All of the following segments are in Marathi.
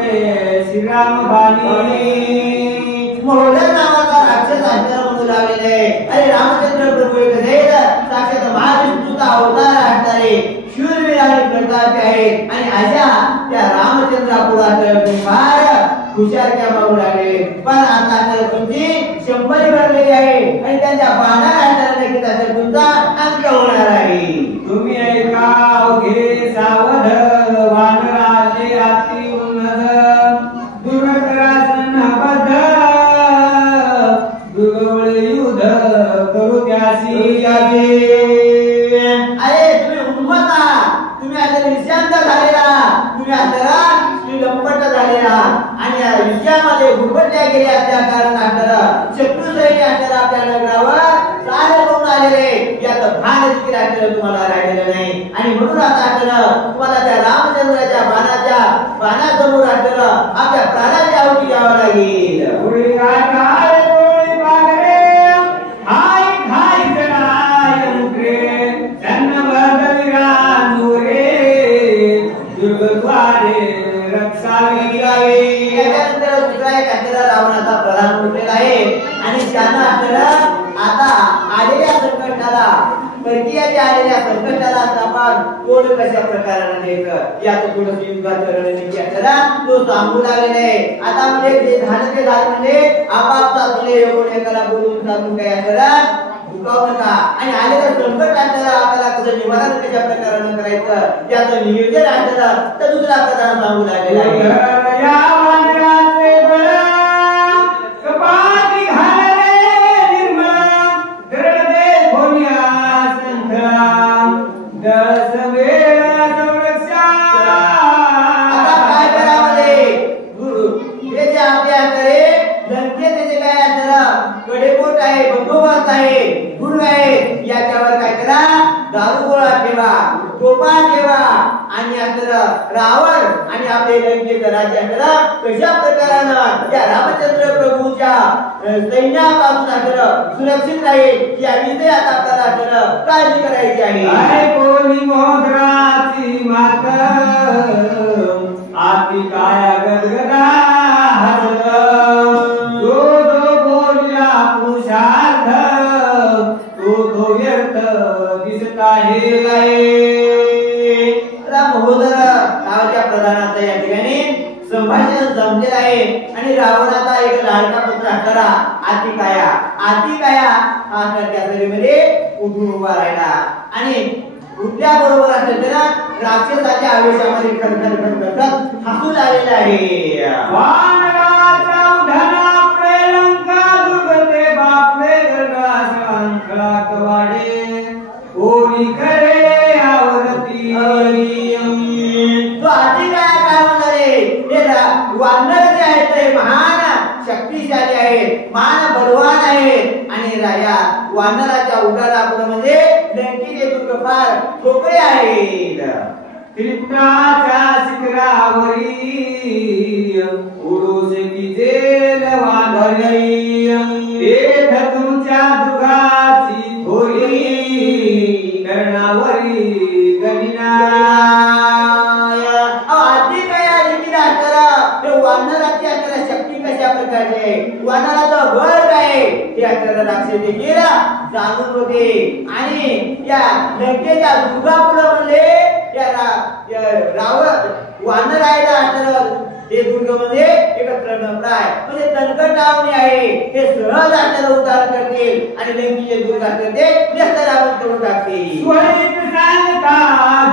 श्रीराम बाणी मोहन नावाचा राक्षस आचार म्हणू लागलेले. अरे रामचंद्र प्रभू एक धैर्य साक्षात महाविष्णूचा अवतार असणारे शूरवीर आणि प्रतापी आहेत आणि अशा त्या रामचंद्रापुरात फार हुशारक्या मागू लागले. पण आता तर तुमची 100 भरलेली आहे आणि त्यांच्या बाणाला नक्कीच आता तुमचा अंत होणार आहे. तुम्ही ऐका घे सावध वानराचे अति उन्नत दुर्गरासन बद्ध दुर्गवळ युद्ध करू त्यासी. अरे तुम्ही उन्मत्ता, तुम्ही आता निशांत झालेला, तुम्ही आता लंपट झालेला आणि या युद्धामध्ये गुरबटल्या गेल्या त्या कारणात शत्रू सैन्य आपल्याला आपल्या नगरावर सारे करून आलेले याचं भान देखील आपल्याला तुम्हाला राहिलेलं नाही. आणि म्हणून आता आपल्याला तुम्हाला त्या रामचंद्राच्या बाणासमोर आपल्याला आपल्या प्राणाची आहुती द्यावं लागेल. रावणाचा प्रधान उठलेला आहे आणि त्यांना आपल्याला आता आलेल्या संकटाला परकीयाच्या आलेल्या संकटाला आपण तोड कशा प्रकाराने द्यायचं याचं थोडं युद्धाचं रणनीती आपल्याला तो सांगू लागलेला आहे. आता म्हणजे जे झालं ते झालं म्हणजे आपापसात तुले एकाला बोलून सांगून काय आपल्याला दुखावू नका आणि आलेलं संकट आपल्याला कसं निवारण कशा प्रकाराने करायचं याचं नियोजन आपल्याला तर दुसरा प्रधान सांगू लागलेला आहे. रावण आणि आपले लंकेचं राज्य कशा प्रकारानं या रामचंद्र प्रभूच्या सैन्यापासून आपल्याला सुरक्षित राहील याविषयी आता आपल्याला काळजी करायची आहे. कोणी मोहराची मात आती काया गदगदा हसत जो जो बोलला पुरुषार्थ तो व्यर्थ दिसत आहे. महोदर नावाच्या प्रधानाचं या ठिकाणी संभाषण जमलेलं आहे आणि रावणाचा एक लाडका पुत्र असणारा आतिकाया हा त्या सभेमध्ये उठून उभा राहिला आणि उठल्याबरोबर असलेल्या राक्षसाच्या आवेशामध्ये खडखड हसून आलेला आहे. वानराच्या उधाना प्रेलंका दुर्गते बापले गरगासंखळा कवाडे कोणी करे आवरती. वानर जे आहेत ते महान शक्तिशाली आहेत, महान बलवान आहेत आणि राजा वानराच्या उडाला म्हणजे लंकेचे दुर्ग फार ठोकळे आहेत. त्रिपुराच्या शिखरावरी उडूसे की जेल वादळी तेथ तुमच्या दुर्गाची थोरी कर्णावरी गलिना. वानराची आपल्याला शक्ती कशा प्रकारची आहे, वानराचं बळ काय हे आपल्याला राक्षस देखील जाणून होते आणि या लंकेच्या दुर्गापुढं म्हणजे वानर आहे ना हे दुर्ग मध्ये एकत्र नमलाय म्हणजे तणकटावणी आहे हे सहज आपल्याला उद्धार करतील आणि लंकेचे दुर्ग असते ते नेस्तरावून करून टाकतील. स्वरित सांगता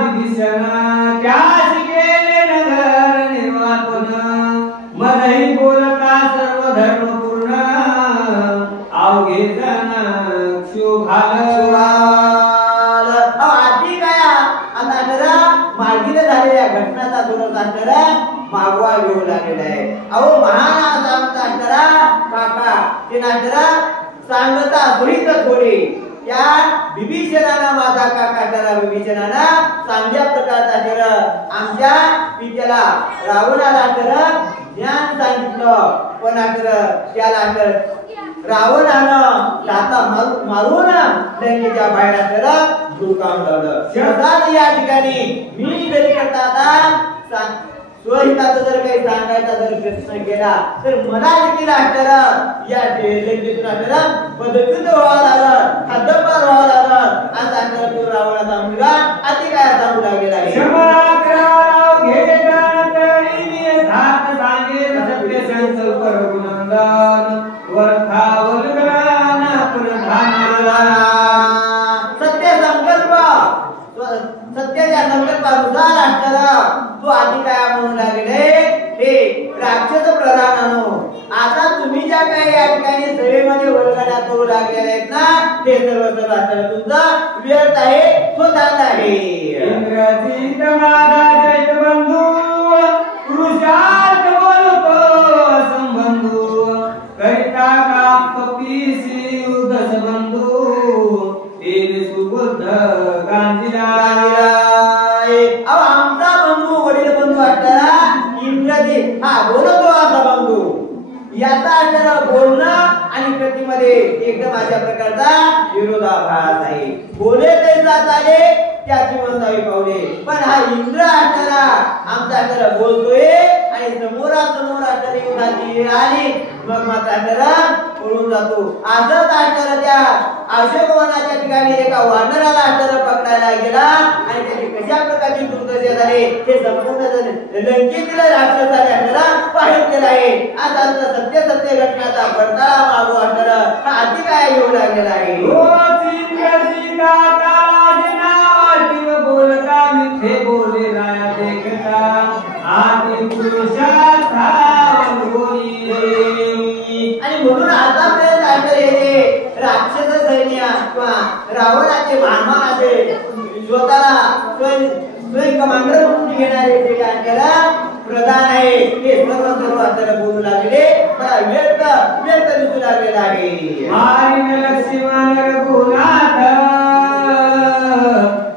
दिदिशना त्या शिकेले नगर निर्वापन मदही बोलता सर्व धर्म पूर्ण अवघे जण शोभाल. आधी काय आता जरा मार्गीला झालेल्या घटनाचा थोडा जरा मागवा घेऊ लागलेला आहे. अहो महान सांगता असणारा काका ते जरा सांगता सहित थोडी त्या विभीषणाला माझा काका त्याला विभीषणाला चांगल्या प्रकारचा जरा आमच्या पित्याला रावणाला जरा ज्ञान सांगितलं पण त्याला रावणानं लाथा मारून लंकेच्या बाहेर त्याला झुकावून लावलं. शब्दात या ठिकाणी मी जरी करता स्वहिताचं जर काही सांगायचं जर प्रयत्न केला तर मला देखील अष्टर या लंकेतून अष्टर पदच्युत व्हावं लागल, हद्दपार व्हावं लागल असा अष्टर तो रावणाचा मुलगा अति काय सांगू लागलेला आहे. शमराव घेता तळी धात सांगेल सत्य संकल्प रघुनंदन वरथावर गण प्रधान. सत्य संकल्प सत्याच्या संकल्पानुसार असणारा तो आधी काय म्हणून लागले हे राक्षस प्रधानानो. आता तुम्ही ज्या काही या ठिकाणी सभेमध्ये वर्गाला करू लागलेले आहेत ना ते सर्व असणारा तुमचा व्यर्थ आहे, स्वतःच आहे. इंद्रजित माझा जैत बंधू पुरुषार्थ बोलतो संबंधू करिता काम कपीसी युद्ध बंधू तेल सुबुद्ध गांधीला. अहो आमचा बंधू वडील बंधू असणारा इंद्रजित हा बोलतो असा बंधू याचा असणारा बोलणं आणि कृतीमध्ये एकदम अशा प्रकारचा विरोधाभास आहे. बोले ते जात आहे त्याची वंदावी पावले, पण हा इंद्र असणारा आमचा असणारा बोलतोय आणि समोरासमोर असणारी युद्धाची आणि मग मात्र असणारा पळून जातो. असंच असणारा त्या अशोकवनाच्या ठिकाणी एका वानराला असणारा पकडायला गेला आणि त्याची कशा प्रकारची दुर्दशा झाली हे संपूर्ण लंकेतील राक्षसाने असणारा पाहित केला आहे. असा सत्य सत्य घटनाचा पडताळा मागू असणारा हा अति काय येऊ लागलेला आहे. बोलता मिथे बोले राया देखता आदि पुरुषार्था बोली. आणि म्हणून आतापर्यंत आढळलेले राक्षस सैन्य किंवा रावणाचे महामानाचे स्वतःला स्वयं कमांडर म्हणून घेणारे जे काय केला प्रधान आहे ते सर्व आता बोलू लागले मला व्यर्थ व्यर्थ दिसू लागलेला आहे. मारिन लक्ष्मण रघुनाथ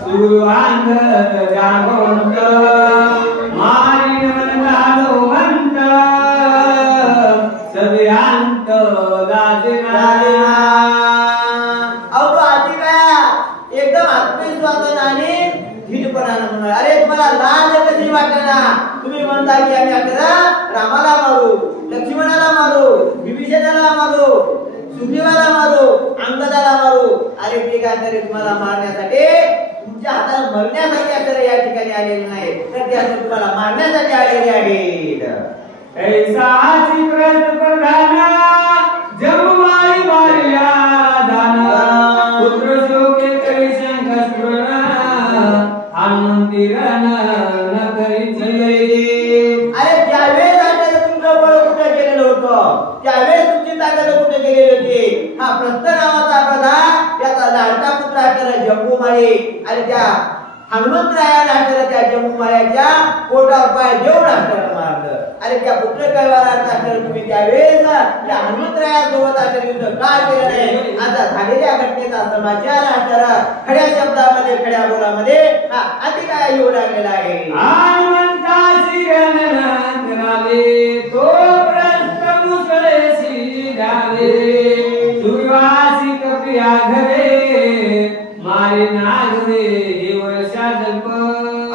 सुरवांगत जागवंत मारिन मन हनुमंत सभ्यांत लाजना. अहो आधी काय एकदम आत्मविश्वासाने आणि धीरपणाने म्हणा अरे तुम्हाला लाज कशी वाटना. तुम्ही म्हणता की आम्ही आता रामाला मारू, लक्ष्मणाला मारू, विभीषणाला मारू, सुग्रीवाला मारू, अंगदाला मारू. अरे ते काय तरी तुम्हाला मारण्यासाठी तुमच्या हाताला मरण्यासाठी आता या ठिकाणी आलेले नाही तर ते आता तुम्हाला मारण्यासाठी आलेले आहेत. ऐसाची प्रधान जमवाई मारिया दान पुत्र शोके करी शंखस्मरण हनुमंतिरन न करीची. अरे त्यावेळेस आता तुमचं बळ कुठे गेलेलं होतं, त्यावेळेस तुमची ताकद कुठे गेलेली होती. हा प्रस्थ नावाचा प्रधान त्याचा लाडका पुत्र असणारा जम्बूमाळी आणि त्या हनुमंतरायाला असणारा त्या जम्बूमाळ्याच्या पोटावर पाय देऊन असणारा मारलं. अरे त्या पुत्र कैवाराचा असणारा तुम्ही त्यावेळेस त्या हनुमंतरायासोबत असणारे युद्ध का केलं नाही. आता झालेल्या घटनेचा समाचार असणारा खड्या शब्दामध्ये खड्या बोलामध्ये हा अति काय येऊ लागलेला आहे. हनुमंताची गणनाले तो प्रस्थ मुसळेशी झाले दुर्वासी कपिया घरे मारे नागवे हे वर्षा जल्प.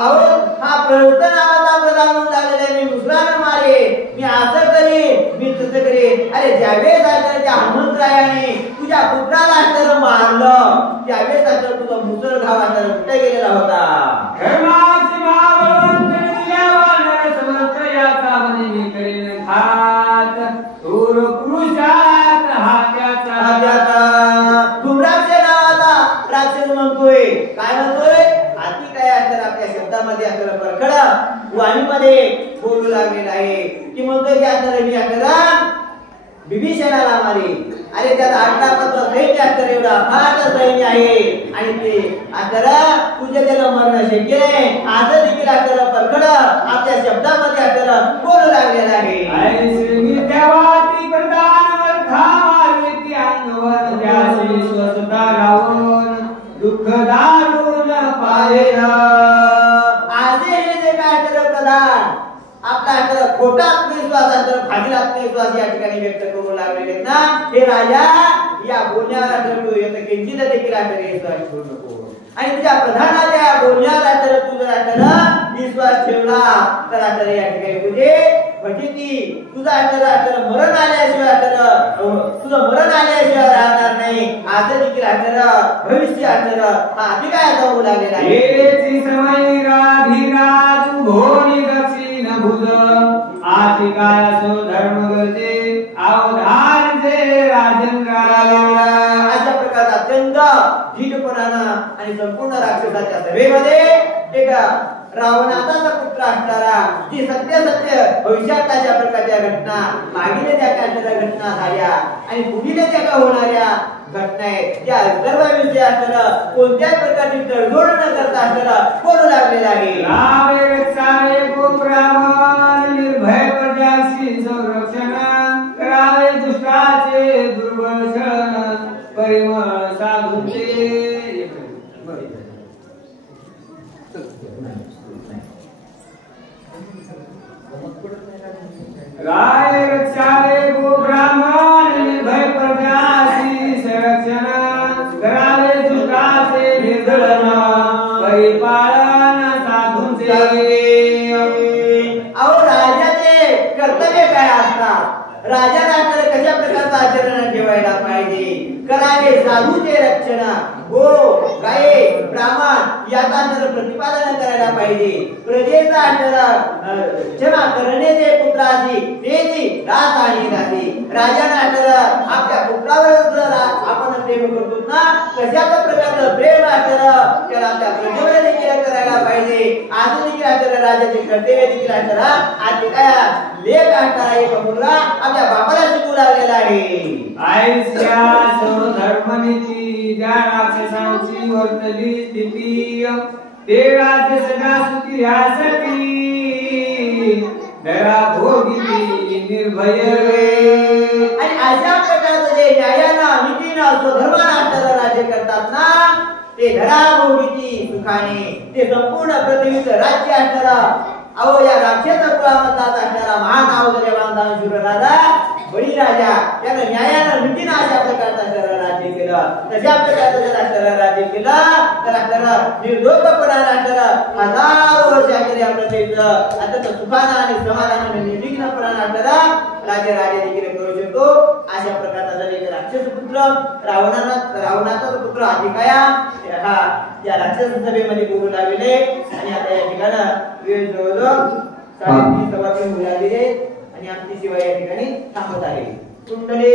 अहो हा प्रवृत्त नावाचा प्रधान होऊन लागलेला आहे. मी मुसळानं मारे, मी असं करी, मी तसं करी. अरे ज्यावेळेस असं त्या हनुमंतरायाने तुझ्या पुत्राला असं मारलं त्यावेळेस असं तुझा मुसळ घाव असं कुठे गेलेला होता. धर्माची महाबलवंत दिल्यावर समर्थ याचा म्हणे मी करेन घात थोर पुरुषात हात्याचा. धुम्राक्ष नावाचा राक्षस म्हणतोय काय म्हणतोय अति काय असं आपल्या शब्दामध्ये असं परखड वाणीमध्ये बोलू लागलेला आहे की म्हणतोय की असं मी असं विभीषणाला मारे. अरे त्याचा आठलापाचं सैन्य असतं एवढा फाट सैन्य आहे आणि ते आता तुझे त्याला मरण शक्य नाही असं देखील आपल्याला परखड आपल्या शब्दामध्ये आपल्याला बोलू लागलेला आहे. दुःख दारुण पाहेना. आजे हे जे काय तर प्रधान आपला खोटा आत्मविश्वास फाजील आत्मविश्वास या ठिकाणी व्यक्त करू लागलेले ना हे राजा या बोलण्यावर येतं किंचित देखील विश्वास ठेवू नको. आणि तुझ्या प्रधानाच्या बोलण्यावर तू जर विश्वास ठेवला तर आता या ठिकाणी तुझे म्हणजे की तुझा आठवलं मरण आल्याशिवाय आठवलं तुझं मरण आल्याशिवाय राहणार नाही असं देखील आठवलं भविष्य आठवलं हा आधी काय आता होऊ लागलेला आहे येची समय राधिरा तू घोणी दक्षिण भुज आती काय असो धर्म गरजे अवधान जे राजन राजा अशा प्रकारचा अत्यंत धीटपणानं आणि संपूर्ण राक्षसाच्या सभेमध्ये एक रावणाचा पुत्र असणारा जी सत्य भविष्यात अशा प्रकारच्या घटना मागील त्या काळच्या घटना झाल्या आणि पुढील त्या का होणाऱ्या घटना आहेत त्या सर्व विषय असताना कोणत्याही प्रकारची तडजोड न करता असताना बोलू लागलेला आहे रावे चाले को ब्राह्मण निर्भय प्रजाशी संरक्षण करावे दुष्टाचे दुर्वर्षण परिमळ साधूचे राय रक्षावे को ब्राह्मण निर्भय प्रजाशी संरक्षण करावे दुष्टाचे निर्दलन परिपालन साधूचे अहो राजाचे कर्तव्य काय असतात राजाला कशा प्रकारचं आचरण ठेवायला पाहिजे करावे साधूचे रक्षण हो गाये ब्राह्मण याचा प्रतिपादन करायला पाहिजे प्रजेचा क्षमा करण्याचे पुत्राची तेची दास आणि दासी राजाला आपल्या पुत्रावर आपण प्रेम करतो ना कशा प्रकारचं प्रेम असतं त्याला आपल्या प्रजेवर देखील करायला पाहिजे आज देखील राजाचे कर्तव्य देखील असतं आज काय लेख असणारा एक मुलगा आपल्या बापाला शिकू लागलेला आहे आयुष्या धर्मनीती ज्या राक्षसांची वर्तली स्थिती ते राज्य सदा सुखी यासाठी दरा भोगी निर्भय आणि अशा प्रकारचं जे न्यायानं नीतीनं स्वधर्मानं आपल्याला राज्य करतात ना ते धरा भोगीची सुखाने ते संपूर्ण पृथ्वीचं राज्य असणारा अहो या राक्षस कुळामधला असणारा महानाव शूर राजा बळीराजा त्यानं न्यायानं नीतीनं अशा प्रकारचं राज्य केलं तशा प्रकारचं जर राज्य केलं तर निर्दोषपणानं हजारो वर्षांमध्ये आपलं आता सुखानं आणि समाधानानं निर्विघ्नपणानं राजा देखील करू शकतो अशा प्रकारचा जर एक राक्षस पुत्र रावणाचा पुत्र अधिकाया हा या राक्षस सभेमध्ये बोलू लागले आणि आता या ठिकाणी वेळ जवळजवळ 3:30 होऊ लागलेले आणि आमची सेवा या ठिकाणी थांबत आहे कुंडले